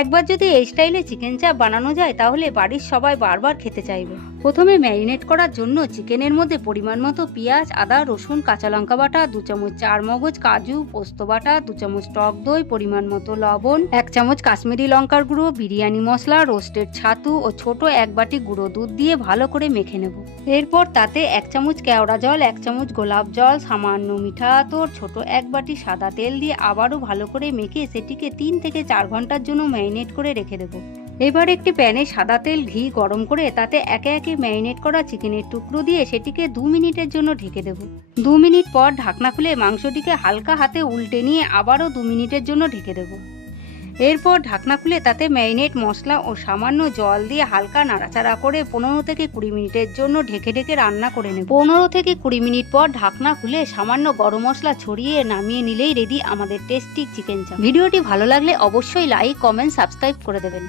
একবার যদি এই স্টাইলে চিকেন চাপ বানানো যায় তাহলে বাড়ির সবাই বারবার খেতে চাইবে। প্রথমে ম্যারিনেট করার জন্য চিকেনের মধ্যে পরিমাণ মতো পেঁয়াজ, আদা, রসুন, কাঁচা লঙ্কা বাটা, 2 চামচ চারমগজ, কাজু, পোস্ত বাটা, 2 চামচ টক দই, পরিমাণ মতো লবণ, 1 চামচ কাশ্মীরি লঙ্কার গুঁড়ো, বিরিয়ানি মশলা, রোস্টেড ছাতু ও ছোট 1 বাটি গুঁড়ো দুধ দিয়ে ভালো করে মেখে নেব। এরপর তাতে 1 চামচ কেওড়া জল, 1 চামচ গোলাপ জল, সামান্য মিঠা আতর, ছোট 1 বাটি সাদা তেল দিয়ে আবারও ভালো করে মেখে সেটিকে 3 থেকে 4 ঘন্টার জন্য ম্যারিনেট করে রেখে দেব। এবার একটি প্যানে সাদা তেল ঘি গরম করে তাতে একে একে ম্যারিনেট করা চিকেনের টুকরো দিয়ে সেটিকে 2 মিনিটের জন্য ঢেকে দেব। 2 মিনিট পর ঢাকনা খুলে মাংসটিকে হালকা হাতে উল্টে নিয়ে আবারও 2 মিনিটের জন্য ঢেকে দেব। এরপর ঢাকনা খুলে তাতে ম্যারিনেট মশলা ও সামান্য জল দিয়ে হালকা নাড়াচাড়া করে 15 থেকে 20 মিনিটের জন্য ঢেকে ঢেকে রান্না করে নেব। 15 থেকে 20 মিনিট পর ঢাকনা খুলে সামান্য গরম মশলা ছড়িয়ে নামিয়ে নিলেই রেডি আমাদের টেস্টি চিকেন চাপ। ভিডিওটি ভালো লাগলে অবশ্যই লাইক, কমেন্ট, সাবস্ক্রাইব করে দেবেন।